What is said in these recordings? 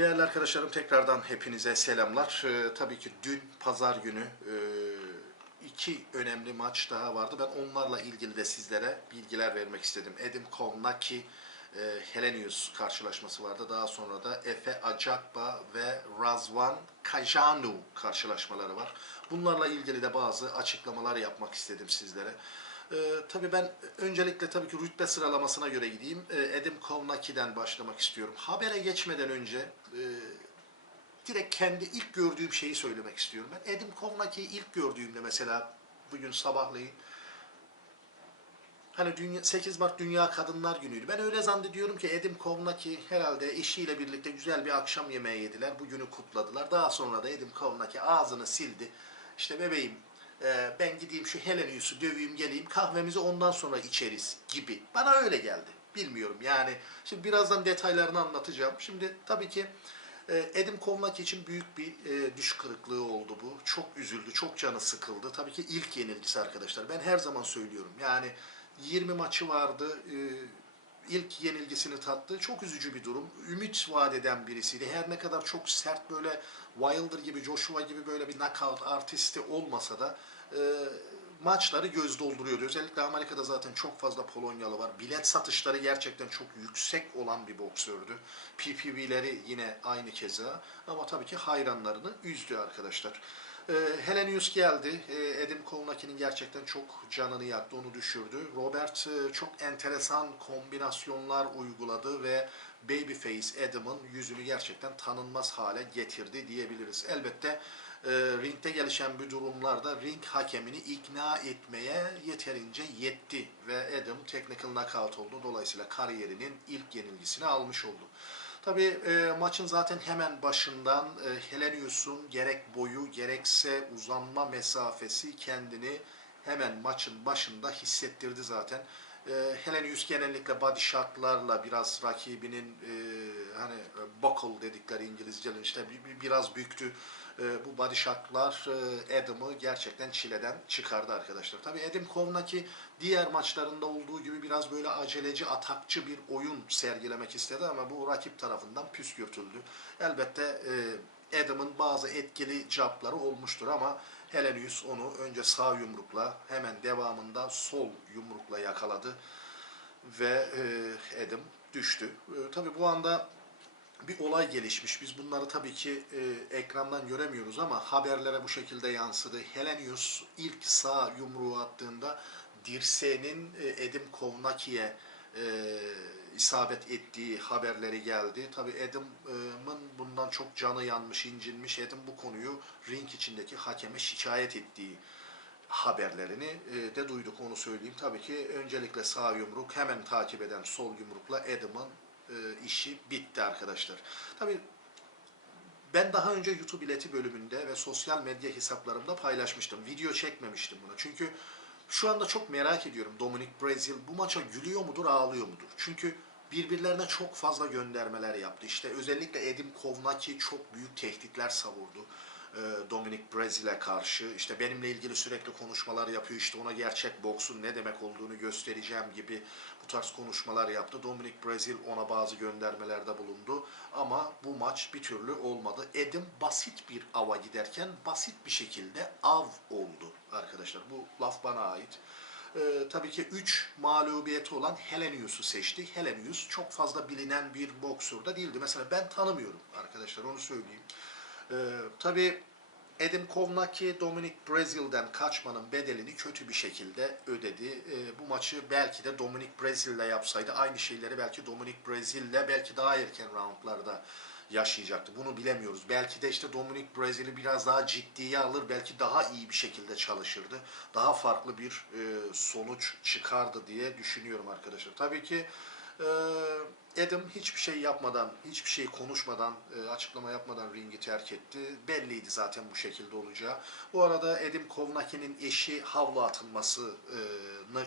Değerli arkadaşlarım tekrardan hepinize selamlar. Ee, tabii ki dün pazar günü e, iki önemli maç daha vardı. Ben onlarla ilgili de sizlere bilgiler vermek istedim. Edim Kovnaki e, Helenius karşılaşması vardı. Daha sonra da Efe Acakba ve Razvan Kajanu karşılaşmaları var. Bunlarla ilgili de bazı açıklamalar yapmak istedim sizlere. Ee, tabii ben öncelikle tabii ki rütbe sıralamasına göre gideyim. Ee, Edim Kovnaki'den başlamak istiyorum. Habere geçmeden önce e, direkt kendi ilk gördüğüm şeyi söylemek istiyorum. Ben Edim Kovnaki'yi ilk gördüğümde mesela bugün sabahleyin Hani dünya, 8 Mart Dünya Kadınlar Günü'ydü. Ben öyle zannediyorum ki Edim Kovnaki herhalde eşiyle birlikte güzel bir akşam yemeği yediler. Bugünü kutladılar. Daha sonra da Edim Kovnaki ağzını sildi. İşte bebeğim e, ben gideyim şu Helenius'u döveyim geleyim kahvemizi ondan sonra içeriz gibi. Bana öyle geldi. Bilmiyorum yani. Şimdi birazdan detaylarını anlatacağım. Şimdi tabii ki e, Edim Kovnaki için büyük bir e, düş kırıklığı oldu bu. Çok üzüldü, çok canı sıkıldı. Tabii ki ilk yenilgisi arkadaşlar. Ben her zaman söylüyorum. Yani 20 maçı vardı. e, ilk yenilgisini tattı. Çok üzücü bir durum. Ümit vaat eden birisiydi. Her ne kadar çok sert böyle Wilder gibi, Joshua gibi böyle bir knockout artisti olmasa da e, maçları göz dolduruyordu. Özellikle Amerika'da zaten çok fazla Polonyalı var. Bilet satışları gerçekten çok yüksek olan bir boksördü. PPV'leri yine aynı keza. Ama tabii ki hayranlarını üzdü arkadaşlar. Ee, Helenius geldi. Ee, Edim Kovnaki'nin gerçekten çok canını yaktı, onu düşürdü. Robert e, çok enteresan kombinasyonlar uyguladı ve Babyface Adam'ın yüzünü gerçekten tanınmaz hale getirdi diyebiliriz. Elbette e, ringde gelişen bir durumlarda ring hakemini ikna etmeye yeterince yetti ve Adam technical knockout oldu. Dolayısıyla kariyerinin ilk yenilgisini almış oldu. Tabii e, maçın zaten hemen başından e, Helenius'un gerek boyu gerekse uzanma mesafesi kendini hemen maçın başında hissettirdi zaten. E, Helenius genellikle body shotlarla biraz rakibinin e, hani buckle dedikleri İngilizcenin işte bir- bir- biraz büktü. E, bu body shotlar e, Adam'ı gerçekten çileden çıkardı arkadaşlar. Tabii Adam Kovnaki diğer maçlarında olduğu gibi biraz böyle aceleci, atakçı bir oyun sergilemek istedi ama bu rakip tarafından püskürtüldü. Elbette e, Adam'ın bazı etkili capları olmuştur ama Helenius onu önce sağ yumrukla hemen devamında sol yumrukla yakaladı ve e, Adam düştü. E, tabii bu anda bir olay gelişmiş. Biz bunları tabii ki e, ekrandan göremiyoruz ama haberlere bu şekilde yansıdı. Helenius ilk sağ yumruğu attığında dirseğinin e, Edim Kovnaki'ye e, isabet ettiği haberleri geldi. Tabii Edim'in bundan çok canı yanmış, incinmiş. Edim bu konuyu ring içindeki hakeme şikayet ettiği haberlerini e, de duyduk onu söyleyeyim. Tabii ki öncelikle sağ yumruk hemen takip eden sol yumrukla Adam'ın işi bitti arkadaşlar. Tabii ben daha önce YouTube bileti bölümünde ve sosyal medya hesaplarımda paylaşmıştım. Video çekmemiştim buna. Çünkü şu anda çok merak ediyorum Dominic Brazil bu maça gülüyor mudur, ağlıyor mudur? Çünkü birbirlerine çok fazla göndermeler yaptı. İşte özellikle Edim Kovnaki çok büyük tehditler savurdu. E, Dominic Brazil'e karşı işte benimle ilgili sürekli konuşmalar yapıyor işte ona gerçek boksun ne demek olduğunu göstereceğim gibi bu tarz konuşmalar yaptı. Dominic Brazil ona bazı göndermelerde bulundu ama bu maç bir türlü olmadı. Edim basit bir ava giderken basit bir şekilde av oldu arkadaşlar. Bu laf bana ait. Ee, tabii ki 3 mağlubiyeti olan Helenius'u seçti. Helenius çok fazla bilinen bir boksör da değildi. Mesela ben tanımıyorum arkadaşlar onu söyleyeyim. Ee, tabii Edim Kovnaki Dominic Brazil'den kaçmanın bedelini kötü bir şekilde ödedi. Ee, bu maçı belki de Dominic Brazil'le yapsaydı aynı şeyleri belki Dominic Brazil'le belki daha erken roundlarda yaşayacaktı. Bunu bilemiyoruz. Belki de işte Dominic Brazil'i biraz daha ciddiye alır, belki daha iyi bir şekilde çalışırdı. Daha farklı bir e, sonuç çıkardı diye düşünüyorum arkadaşlar. Tabii ki e, Adam hiçbir şey yapmadan, hiçbir şey konuşmadan, e, açıklama yapmadan ringi terk etti. Belliydi zaten bu şekilde olacağı. Bu arada Adam Kovnaki'nin eşi havlu atılmasını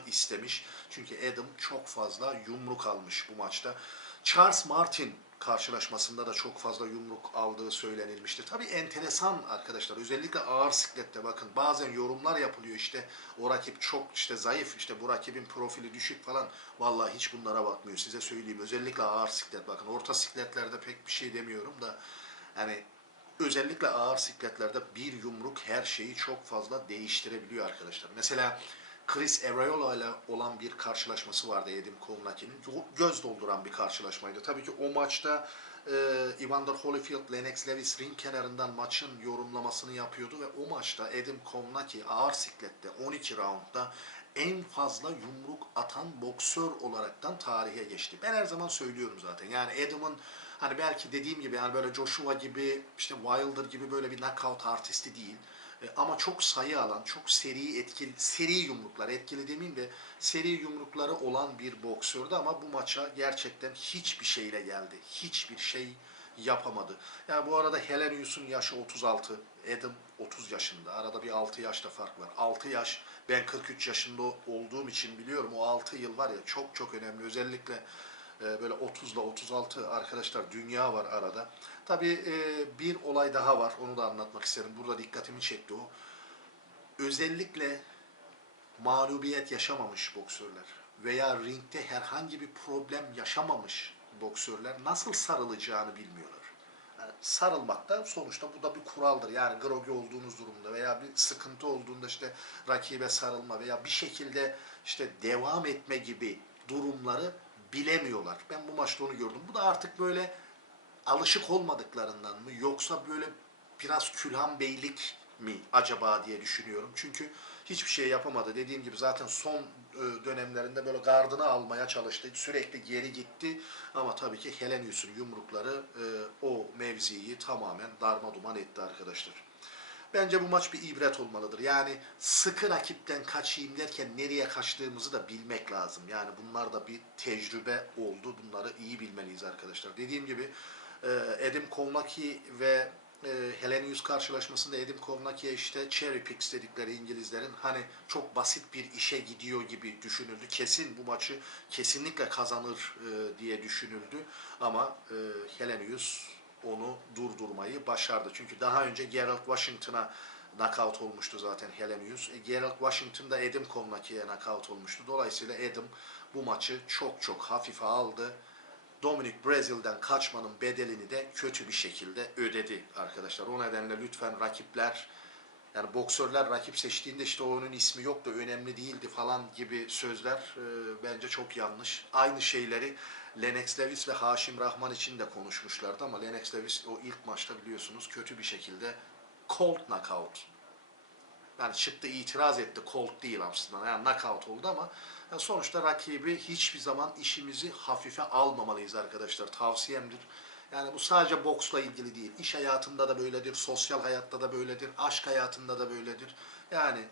istemiş. Çünkü Adam çok fazla yumruk almış bu maçta. Charles Martin karşılaşmasında da çok fazla yumruk aldığı söylenilmişti. Tabii enteresan arkadaşlar. Özellikle ağır siklette bakın bazen yorumlar yapılıyor işte o rakip çok işte zayıf işte bu rakibin profili düşük falan. Vallahi hiç bunlara bakmıyor size söyleyeyim. Özellikle ağır siklet bakın orta sikletlerde pek bir şey demiyorum da yani özellikle ağır sikletlerde bir yumruk her şeyi çok fazla değiştirebiliyor arkadaşlar. Mesela Chris Arreola ile olan bir karşılaşması vardı Edim Kovnaki'nin. Göz dolduran bir karşılaşmaydı. Tabii ki o maçta e, Evander Holyfield, Lennox Lewis ring kenarından maçın yorumlamasını yapıyordu ve o maçta Edim Kovnaki ağır siklette 12 roundda en fazla yumruk atan boksör olaraktan tarihe geçti. Ben her zaman söylüyorum zaten. Yani Edim'in hani belki dediğim gibi yani böyle Joshua gibi işte Wilder gibi böyle bir knockout artisti değil. E, ama çok sayı alan, çok seri etkili, seri yumruklar, etkili demeyeyim de seri yumrukları olan bir boksördü ama bu maça gerçekten hiçbir şeyle geldi. Hiçbir şey yapamadı. Yani bu arada Helenius'un yaşı 36, Adam 30 yaşında. Arada bir 6 yaşta fark var. 6 yaş, ben 43 yaşında olduğum için biliyorum o 6 yıl var ya çok çok önemli. Özellikle böyle 30 ile 36 arkadaşlar dünya var arada. Tabii e, bir olay daha var. Onu da anlatmak isterim. Burada dikkatimi çekti o. Özellikle mağlubiyet yaşamamış boksörler veya ringde herhangi bir problem yaşamamış boksörler nasıl sarılacağını bilmiyorlar. Yani sarılmak da sonuçta bu da bir kuraldır. Yani grogi olduğunuz durumda veya bir sıkıntı olduğunda işte rakibe sarılma veya bir şekilde işte devam etme gibi durumları bilemiyorlar. Ben bu maçta onu gördüm. Bu da artık böyle alışık olmadıklarından mı yoksa böyle biraz külhan beylik mi acaba diye düşünüyorum. Çünkü hiçbir şey yapamadı. Dediğim gibi zaten son e, dönemlerinde böyle gardını almaya çalıştı. Sürekli geri gitti. Ama tabii ki Helenius'un yumrukları e, o mevziyi tamamen darma duman etti arkadaşlar. Bence bu maç bir ibret olmalıdır. Yani sıkı rakipten kaçayım derken nereye kaçtığımızı da bilmek lazım. Yani bunlar da bir tecrübe oldu. Bunları iyi bilmeliyiz arkadaşlar. Dediğim gibi e, Edim Kovnaki ve e, Helenius karşılaşmasında Edim Kovnaki'ye işte cherry picks dedikleri İngilizlerin hani çok basit bir işe gidiyor gibi düşünüldü. Kesin bu maçı kesinlikle kazanır e, diye düşünüldü. Ama Helenius onu durdurmayı başardı. Çünkü daha önce Gerald Washington'a knockout olmuştu zaten Helenius. E, Gerald Washington da Edim Kovnaki'ye knockout olmuştu. Dolayısıyla Edim bu maçı çok çok hafife aldı. Dominic Breazeal'den kaçmanın bedelini de kötü bir şekilde ödedi arkadaşlar. O nedenle lütfen rakipler yani boksörler rakip seçtiğinde işte onun ismi yok da önemli değildi falan gibi sözler e, bence çok yanlış. Aynı şeyleri Lennox Lewis ve Haşim Rahman için de konuşmuşlardı ama Lennox Lewis o ilk maçta biliyorsunuz kötü bir şekilde cold knockout yani çıktı itiraz etti. Colt değil aslında. Yani knockout oldu ama yani sonuçta rakibi hiçbir zaman işimizi hafife almamalıyız arkadaşlar. Tavsiyemdir. Yani bu sadece boksla ilgili değil. İş hayatında da böyledir, sosyal hayatta da böyledir, aşk hayatında da böyledir. Yani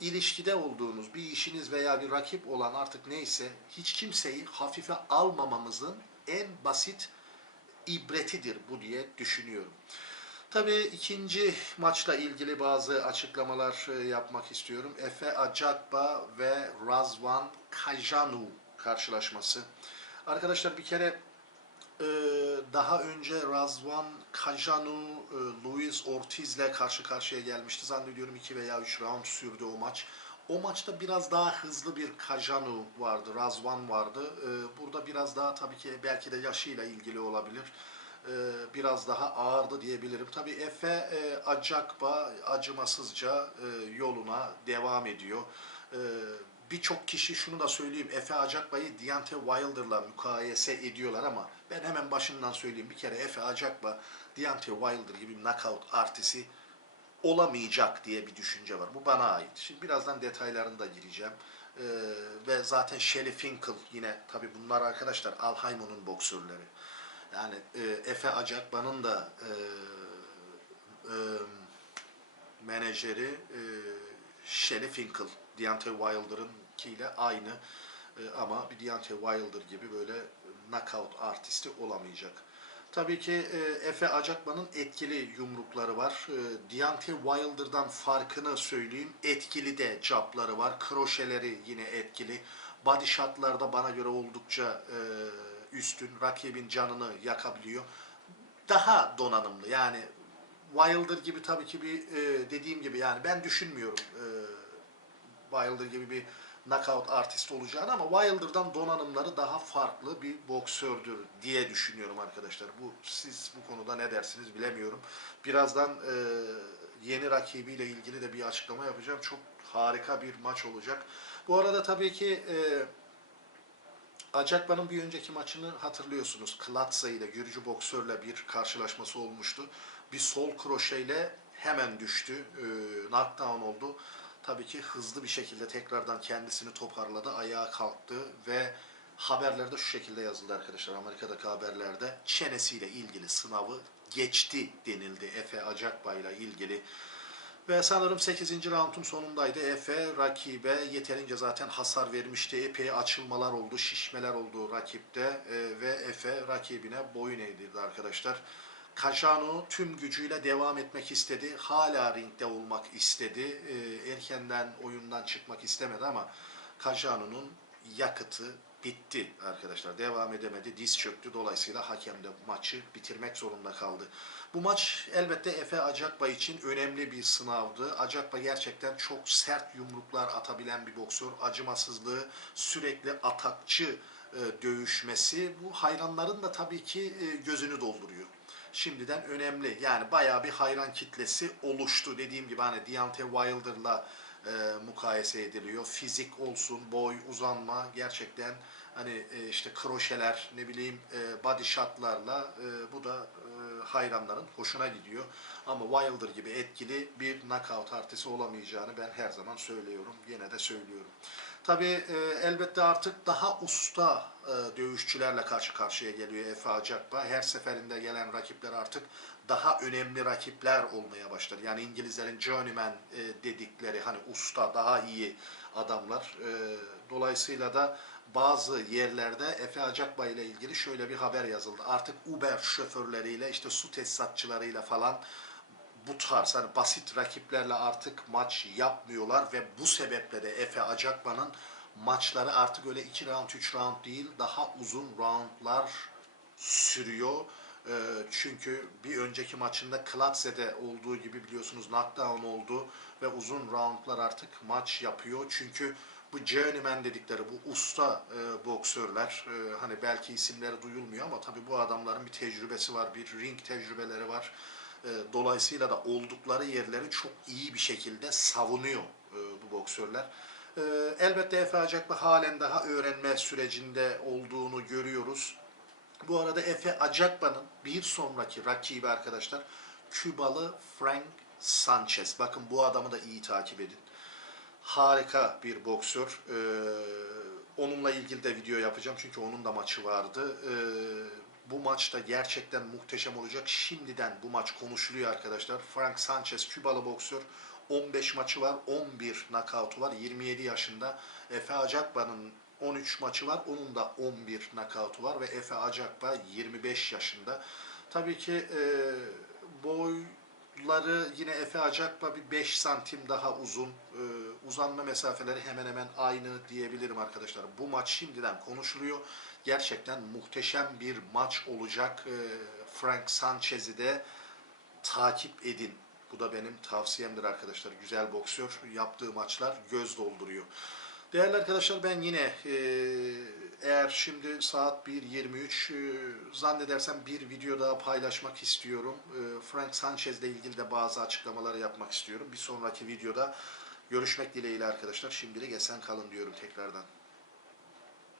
ilişkide olduğunuz bir işiniz veya bir rakip olan artık neyse hiç kimseyi hafife almamamızın en basit ibretidir bu diye düşünüyorum. Tabii ikinci maçla ilgili bazı açıklamalar e, yapmak istiyorum. Efe Acakba ve Razvan Kajanu karşılaşması. Arkadaşlar bir kere daha önce Razvan Kajanu, e, Luis Ortiz'le karşı karşıya gelmişti. Zannediyorum 2 veya 3 round sürdü o maç. O maçta biraz daha hızlı bir Kajanu vardı, Razvan vardı. Burada biraz daha tabii ki belki de yaşıyla ilgili olabilir e, biraz daha ağırdı diyebilirim. Tabii Efe e, Acakba acımasızca e, yoluna devam ediyor. Birçok kişi şunu da söyleyeyim. Efe Acakba'yı Deontay Wilder'la mukayese ediyorlar ama ben hemen başından söyleyeyim. Bir kere Efe Acakba Deontay Wilder gibi knockout artisti olamayacak diye bir düşünce var. Bu bana ait. Şimdi birazdan detaylarına da gireceğim. Ee, ve zaten Shelly Finkel yine tabii bunlar arkadaşlar Alhaymon'un boksörleri. Yani e, Efe Acakban'ın da e, e, menajeri e, Shelly Finkel, Deontay Wilder'ın ile aynı e, ama bir Deontay Wilder gibi böyle knockout artisti olamayacak. Tabii ki e, Efe Acakban'ın etkili yumrukları var. E, Deontay Wilder'dan farkını söyleyeyim. Etkili de capları var. Kroşeleri yine etkili. Body shot'larda bana göre oldukça e, üstün, rakibin canını yakabiliyor. Daha donanımlı yani Wilder gibi tabii ki bir dediğim gibi yani ben düşünmüyorum e, Wilder gibi bir knockout artist olacağını ama Wilder'dan donanımları daha farklı bir boksördür diye düşünüyorum arkadaşlar. Bu siz bu konuda ne dersiniz bilemiyorum. Birazdan e, yeni rakibiyle ilgili de bir açıklama yapacağım. Çok harika bir maç olacak. Bu arada tabii ki e, Acakba'nın bir önceki maçını hatırlıyorsunuz. Klatsa ile Gürcü boksörle bir karşılaşması olmuştu. Bir sol kroşeyle hemen düştü. E, knockdown oldu. Tabii ki hızlı bir şekilde tekrardan kendisini toparladı. Ayağa kalktı ve haberlerde şu şekilde yazıldı arkadaşlar. Amerika'daki haberlerde çenesiyle ilgili sınavı geçti denildi. Efe Acakba ile ilgili. Ve sanırım 8. roundun sonundaydı. Efe rakibe yeterince zaten hasar vermişti. Epey açılmalar oldu, şişmeler oldu rakipte Ee, ve Efe rakibine boyun eğdirdi arkadaşlar. Kajano tüm gücüyle devam etmek istedi. Hala ringde olmak istedi. Ee, erkenden oyundan çıkmak istemedi ama Kajano'nun yakıtı bitti arkadaşlar. Devam edemedi. Diz çöktü. Dolayısıyla hakem de maçı bitirmek zorunda kaldı. Bu maç elbette Efe Acakba için önemli bir sınavdı. Acakba gerçekten çok sert yumruklar atabilen bir boksör. Acımasızlığı, sürekli atakçı e, dövüşmesi bu hayranların da tabii ki e, gözünü dolduruyor. Şimdiden önemli. Yani bayağı bir hayran kitlesi oluştu. Dediğim gibi hani Deontay Wilder'la e, mukayese ediliyor. Fizik olsun, boy, uzanma gerçekten hani e, işte kroşeler, ne bileyim e, body shotlarla e, bu da e, hayranların hoşuna gidiyor. Ama Wilder gibi etkili bir knockout artisti olamayacağını ben her zaman söylüyorum. Yine de söylüyorum. Tabii e, elbette artık daha usta e, dövüşçülerle karşı karşıya geliyor Efe Acakba. Her seferinde gelen rakipler artık daha önemli rakipler olmaya başladı. Yani İngilizlerin journeyman e, dedikleri hani usta, daha iyi adamlar. E, dolayısıyla da bazı yerlerde Efe Acakba ile ilgili şöyle bir haber yazıldı. Artık Uber şoförleriyle işte su tesisatçılarıyla falan bu tarz hani basit rakiplerle artık maç yapmıyorlar ve bu sebeple de Efe Acakba'nın maçları artık öyle 2 round 3 round değil daha uzun roundlar sürüyor. Ee, çünkü bir önceki maçında Klatze'de olduğu gibi biliyorsunuz knockdown oldu ve uzun roundlar artık maç yapıyor. Çünkü bu journeyman dedikleri bu usta e, boksörler e, hani belki isimleri duyulmuyor ama tabii bu adamların bir tecrübesi var, bir ring tecrübeleri var. E, dolayısıyla da oldukları yerleri çok iyi bir şekilde savunuyor e, bu boksörler. E, elbette Efe Acakba halen daha öğrenme sürecinde olduğunu görüyoruz. Bu arada Efe Acakba'nın bir sonraki rakibi arkadaşlar Kübalı Frank Sanchez. Bakın bu adamı da iyi takip edin. Harika bir boksör. Ee, onunla ilgili de video yapacağım çünkü onun da maçı vardı. Ee, bu maçta gerçekten muhteşem olacak. Şimdiden bu maç konuşuluyor arkadaşlar. Frank Sanchez Kübalı boksör. 15 maçı var, 11 knockout'u var. 27 yaşında. Efe Acakba'nın 13 maçı var. Onun da 11 knockout'u var ve Efe Acakba 25 yaşında. Tabii ki e, boyları yine Efe Acakba bir 5 santim daha uzun. E, uzanma mesafeleri hemen hemen aynı diyebilirim arkadaşlar. Bu maç şimdiden konuşuluyor. Gerçekten muhteşem bir maç olacak. E, Frank Sanchez'i de takip edin. Bu da benim tavsiyemdir arkadaşlar. Güzel boksör. Yaptığı maçlar göz dolduruyor. Değerli arkadaşlar ben yine e, eğer şimdi saat 1.23 e, zannedersem bir video daha paylaşmak istiyorum. E, Frank Sanchez ile ilgili de bazı açıklamaları yapmak istiyorum. Bir sonraki videoda görüşmek dileğiyle arkadaşlar. Şimdilik esen kalın diyorum tekrardan.